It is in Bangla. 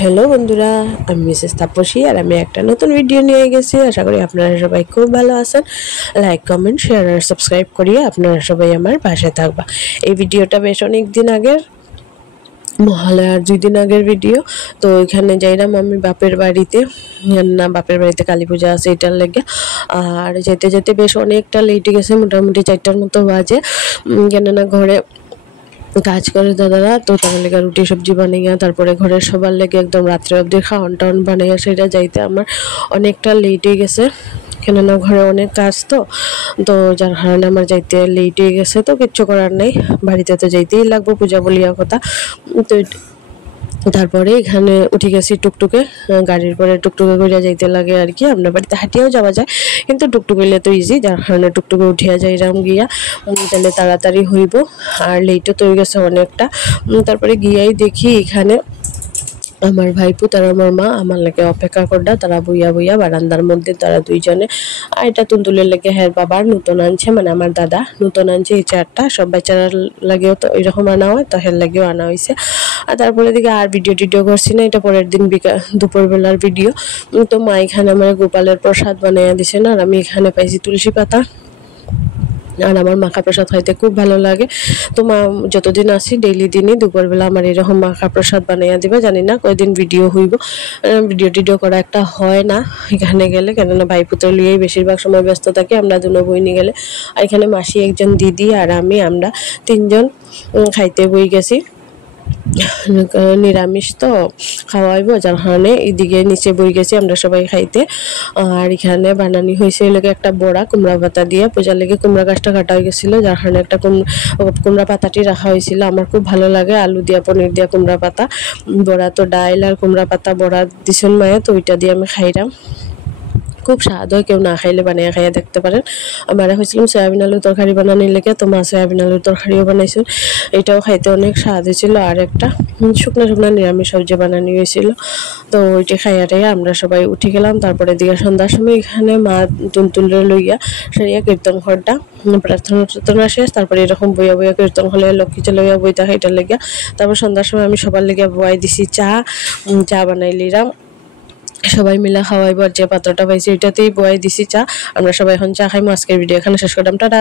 হ্যালো বন্ধুরা, আমি মিসেস তাপসী আর আমি একটা নতুন ভিডিও নিয়ে গেছি। আশা করি আপনারা সবাই খুব ভালো আছেন। লাইক, কমেন্ট, শেয়ার আর সাবস্ক্রাইব করিয়ে আপনারা সবাই আমার পাশে থাকবা। এই ভিডিওটা বেশ অনেক দিন আগের, মহালয়ার 2 দিন আগের ভিডিও। তো ওইখানে যাইলাম আমি বাপের বাড়িতে, বাপের বাড়িতে কালী পূজা আছে এটার লেগে। আর যেতে যেতে বেশ অনেকটা লেটে গেছে, মোটামুটি 4টার মতো বাজে। কেননা ঘরে কাজ করে দাদারা, তো তার লেগে রুটি সবজি বানাইয়া তারপরে ঘরের সবার লেগে একদম রাত্রে অবধি খাওয়ান টাওয়ান বানাইয়া সেটা যাইতে আমার অনেকটা লেট হয়ে গেছে। কেননা ঘরে অনেক কাজ, তো যার কারণে আমার যাইতে লেট হয়ে গেছে। তো কিচ্ছু করার নেই, বাড়িতে তো যাইতেই লাগবো, পূজা বলিয়া কথা। তো তারপরে এখানে উঠে গেছি টুকটুকে, গাড়ির পরে টুকটুকে করে যাইতে লাগে আর কি। আমরা বাড়িতে হাঁটিয়েও যাওয়া যায়, কিন্তু টুকটুক হইলে তো ইজি, যার কারণে টুকটুকে উঠিয়া যাইরাম গিয়া। তাহলে তাড়াতাড়ি হইব, আর লেটও তো হয়ে গেছে অনেকটা। তারপরে গিয়াই দেখি এখানে আমার ভাইপু তার আমার মা আমার লাগে অপেক্ষা করডা, তারা বইয়া বইয়া বারান্দার মধ্যে তারা দুইজনে। আর এটা তুলতুলের লেগে হ্যাঁ বাবার নতুন আনছে, মানে আমার দাদা নতুন আনছে এই চেয়ারটা। সব বাচ্চারার লাগেও তো এরকম আনা হয়, তো হের লাগেও আনা হয়েছে। আর তারপরে দিকে আর ভিডিও টিডিও করছি না, এটা পরের দিন দুপুরবেলার ভিডিও। তো মা এখানে আমার গোপালের প্রসাদ বানাইয়া দিছে না, আর আমি এখানে পাইছি তুলসী পাতা। আর আমার মাখা প্রসাদ খাইতে খুব ভালো লাগে। তো মা যতদিন আসি ডেইলি দিনই দুপুরবেলা আমার এরকম মাখা প্রসাদ বানাইয়া দিবা। জানি না কয়দিন ভিডিও হইব, ভিডিও টিডিও করা একটা হয় না এখানে গেলে, কেননা ভাইপুতো লিয়েই বেশিরভাগ সময় ব্যস্ত থাকি আমরা দুনো বইনি গেলে। আর এখানে মাসি, একজন দিদি আর আমরা 3জন খাইতে বই গেছি। নিরামিষ তো খাওয়াইব, যার কারণে এইদিকে নিচে বই গেছি আমরা সবাই খাইতে। আর এখানে বানানি হয়েছে এলাকা একটা বড়া কুমড়া পাতা দিয়ে, পূজার লেগে কুমড়া গাছটা কাটা হয়ে গেছিলো, যার কারণে একটা কুমড়া পাতাটি রাখা হয়েছিল। আমার খুব ভালো লাগে আলু দিয়া পনির দিয়া কুমড়া পাতা বড়া। তো ডাইল আর কুমড়া পাতা বড়া দিছেন মায়ে, তো ওইটা দিয়ে আমি খাইলাম, খুব স্বাদ হয়। কেউ না খাইলে বানিয়ে খাইয়া দেখতে পারেন। আমরা হয়েছিলাম সয়াবিন আলুর তরকারি বানানোর লেগে, তো মা সয়াবিন আলুর তরকারিও বানাইছিল, এটাও খাইতে অনেক স্বাদ হয়েছিল। আর একটা শুকনো শুকনো নিরামিষ সবজি বানানো হয়েছিল, তো ওইটি খাইয়া টাইয়া আমরা সবাই উঠে গেলাম। তারপরে দিকে সন্ধ্যার সময় এখানে মা তুলতুলে লইয়া সারিয়া কীর্তন ঘরটা প্রার্থনা শেষ। তারপরে এরকম বইয়া বইয়া কীর্তন হলে লক্ষ্মীতে লইয়া বইতা খাইটার লেগে। তারপর সন্ধ্যার সময় আমি সবার লেগে বয়াই দিছি চা বানাই লিরাম, সবাই মিলে খাওয়াইবার যে পাত্রটা পাইছি ওইটাতেই বয়াই দিছি চা। আমরা সবাই এখন চা খাইমু। আজকের ভিডিও এখানে শেষ করলাম, টাটা।